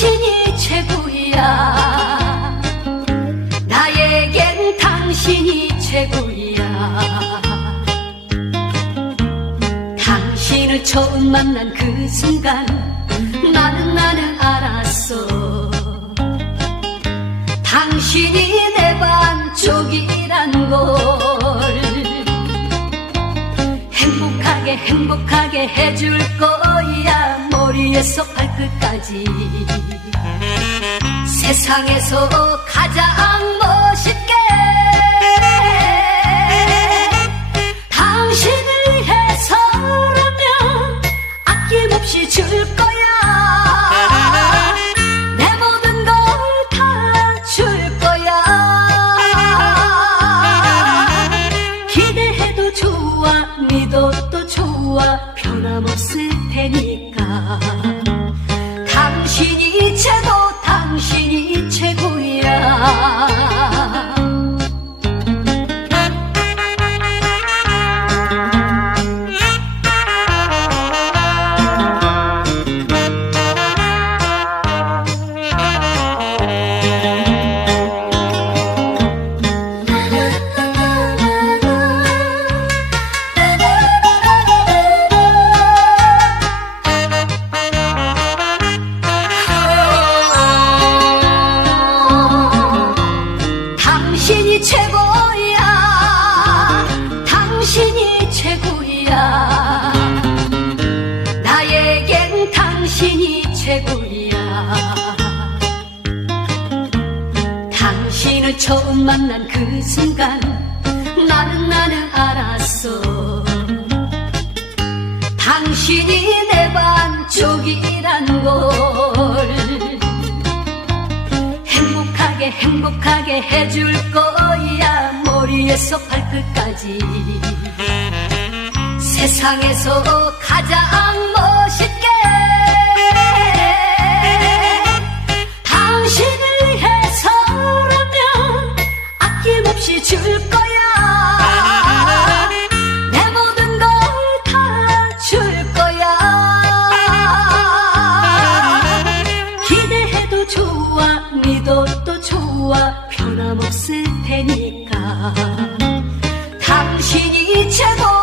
당신이 최고야. 나에겐 당신이 최고야. 당신을 처음 만난 그 순간 나는 나는 알았어. 당신이 내 반쪽이란 걸 행복하게 행복하게 해줄 거야 머리에서 발끝까지. 세상에서 가장 멋있게 당신을 해서라면 아낌없이 줄 거야 당신이 최고야. 당신을 처음 만난 그 순간 나는 나는 알았어. 당신이 내 반쪽이란 걸 행복하게 행복하게 해줄 거야. 머리에서 발끝까지. 세상에서 가장 멋있게 없이 줄 거야. 내 모든 걸 다 줄 거야. 기대해도 좋아 믿어도 좋아 변함없을 테니까. 당신이 최고